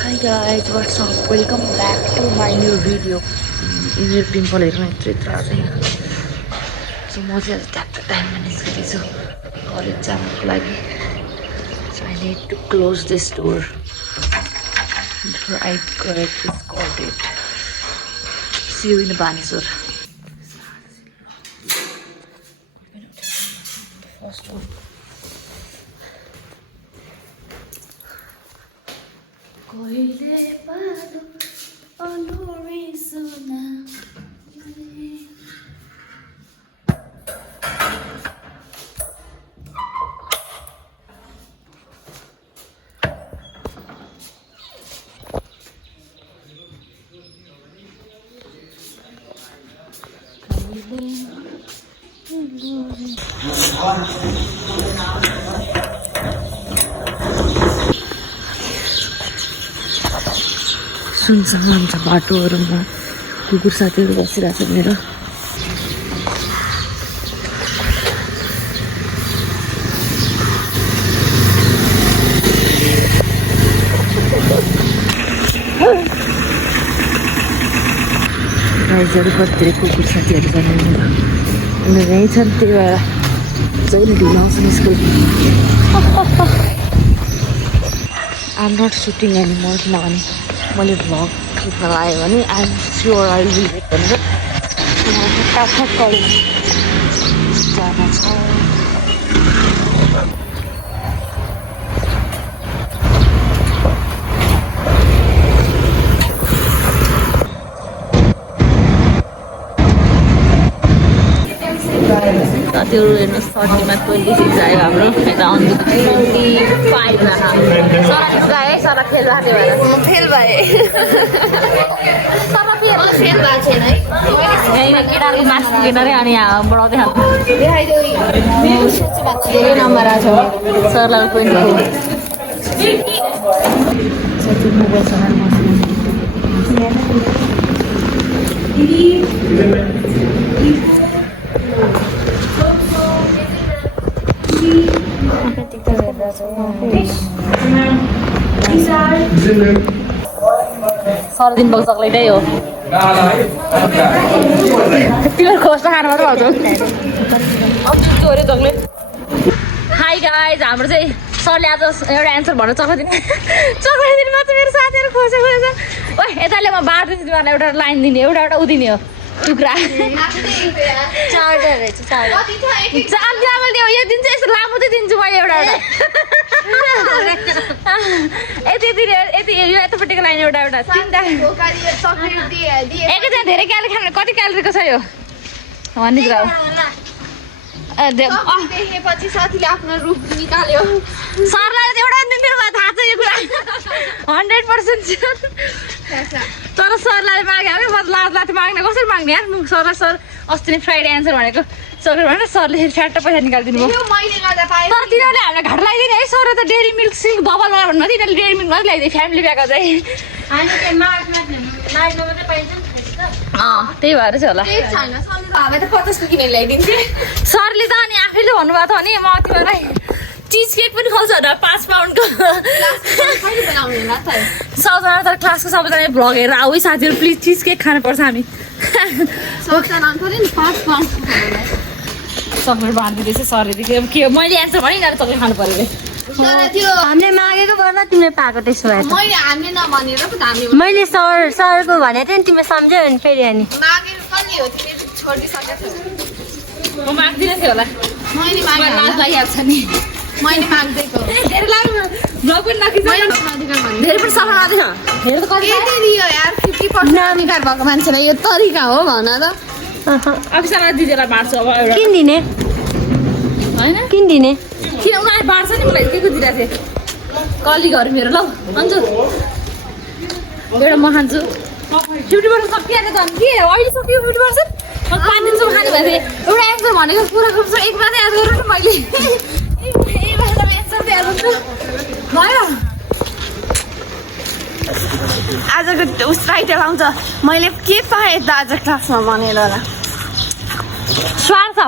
Hi guys, what's up? Welcome back to my new video. मेरो पिम्पलहरू यत्रो आउँदैन। So म चाहिँ ट्याक्क टाइममा निस्किँदैछु कलेज जानको लागि। So I need to close this door before I get escorted. See you in the Baneswar. First one. कोइले पालो अनुरी सुना सुनसान हुन्छ बाटोहरूमा कुकुर साथीहरू बसिरहेको छ मेरो। गाइजहरू कति कुकुर साथीहरू छन् उनीहरू यहीँ छन्, त्यही भएर जहिले ढिलो आउँछन् school. I'm not shooting anymore किनभने मैले भ्लग लगायो भने I'm sure I will make भनेर फटाफट कलेज जान छ। साथीहरू हेर्नुहोस् 30मा 26 आयो हाम्रो, यता अन्त 25 जना। सर गए सर फेल भएको भएर म फेल भएँ। सर फेल भएको छैन है, यहीँ केटाहरूको मास पुगेन रे, अनि यहाँ बढाउँदै खानु धेरै नम्बर आएको छ सरलाई पोइन्ट भयो। मोबाइल चलाएर सर दिन बग चक्लेटै हो, तिम्रो खोज्न खानु मात्रै आउँछ अरे चक्लेट। हाई गाइज, हाम्रो चाहिँ सरले आज एउटा एन्सर भन्न चक्लेट दिनु मात्र मेरो साथीहरू खोजेको छ। ओ यताले म बाँड्दैछु तिमीहरूलाई एउटा लाइन दिने, एउटा एउटा उदिने हो टुक्रा। यो दिन्छु यस्तो लामो चाहिँ दिन्छु मैले एउटा एउटा यति यो यतापट्टिको लाइन एउटा एउटा तिनवटा एकैजना धेरै क्यालोरी खानु कति क्यालोरीको छ यो भन्ने कुरा हो। देखेपछि साथीले आफ्नो रूप निकाल्यो। सरलाई एउटा दिनु थाहा छ यो कुरा 100% तर सरलाई माग्यो भने म लाज लाथे माग्ने कसरी माग्ने यार। सरलाई सर अस्ति नै फ्राइडे एन्सर भनेको सकेर भनेर सरले फेरि फ्याट्ट पैसा निकालिदिनु भयो। तर तिनीहरूले हामीलाई घाटा लगाइदिने है। सर त डेरी मिल्क सिल्क बबलवाला भन्नु तिनीहरूले डेरी मिल्क मात्रै ल्याइदियो फ्यामिली प्याकको चाहिँ। त्यही भएर चाहिँ होला सरले त अनि आफैले भन्नुभएको थियो भने म तिमीलाई चिज केक पनि खुवाउँछ होला 5 पाउन्डको। सबजना तर क्लासको सबजना भ्लग हेरेर आऊ है साथीहरू, प्लिज चिज केक खानुपर्छ हामी। चक्लेट बाँधिदिँदैछ सरले देख्यो अब के मैले एन्सर भने यिनीहरू चक्लेट खानु पऱ्यो अरे। त्यो हामीले मागेको भन्दा तिमीले पाएको त्यसो भए मैले सरको भनेको थिएँ नि, तिमीले सम्झ्यौ भने फेरि अनि म माग्दिनँ थियो होला, लाज लागिहाल्छ नि मैले माग्दैको। ब्लग पनि नखिच्नु, धेरै पनि सफा नदिन्छ हेर त कति दियो यार 50% अधिकार भएको मान्छेलाई यो तरिका हो भन त। अफिसरलाई दिदीलाई बाँड्छु अब एउटा किन दिने होइन किन दिने किन उनीहरूले बाँड्छ नि मलाई के को दिइरहेको थिएँ कलिगहरू मेरो। ल अन्जु एउटा म खान्छु 50% सकिहाल्यो त अनि के अहिले सक्यो 50%। म 5 दिनसम्म खाने भएको थिएँ एउटा एन्सर भनेको पुरा गर्छु एक मात्रै याद गरौँ न मैले एन्सर याद गर्छु भयो। आजको उस टाइटल आउँछ मैले के पाएँ त आज क्लासमा भनेर होला। स्वार्थ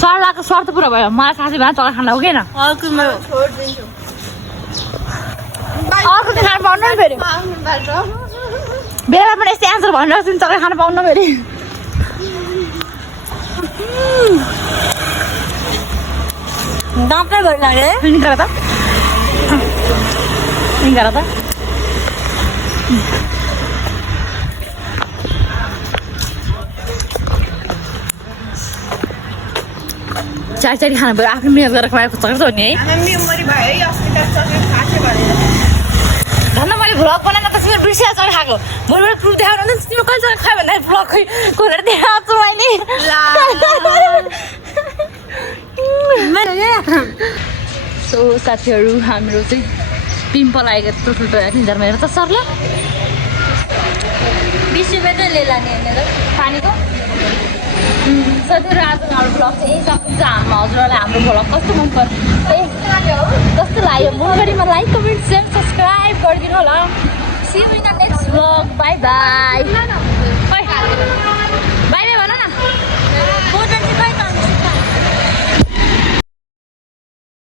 स्वार्थको स्वार्थ पुरा भयो। मलाई साथी भाइ चला खाना हो किन अर्को खाना पाउनु नि फेरि बेला पनि यस्तै एन्सर भनिरहेको छु नि चक्लेट खानु पाउनु फेरि दाँतै भरि लाग्यो निकाल त निकाल त चार चारी खानु पऱ्यो आफ्नो मिहिनेत गरेर खुवाएको चक्लेट हो नि है धन्न मैले भ्लग बनाएर त मेरो बिर्सिया चक्लेट खाएको भोलिबाट प्रुफ देखाउनु नि तिम्रो कहिले चक्लेट खायो भन्दाखेरि भ्लग खोइ खोलेर देखाएको छु मैले सो साथीहरू हाम्रो चाहिँ पिम्पल आएको टोटल 3000 मेरो त सरले 20 रुपियाँ त ले लाने हेर्ने त पानीको साथीहरू आज हाम्रो भ्लग चाहिँ यही सकिन्छ हजुरहरूलाई हाम्रो भ्लग कस्तो मन पर्छ कस्तो लाग्यो मनभरिमा लाइक कमेन्ट सेयर सब्सक्राइब गरिदिनु होला see you in the next vlog bye by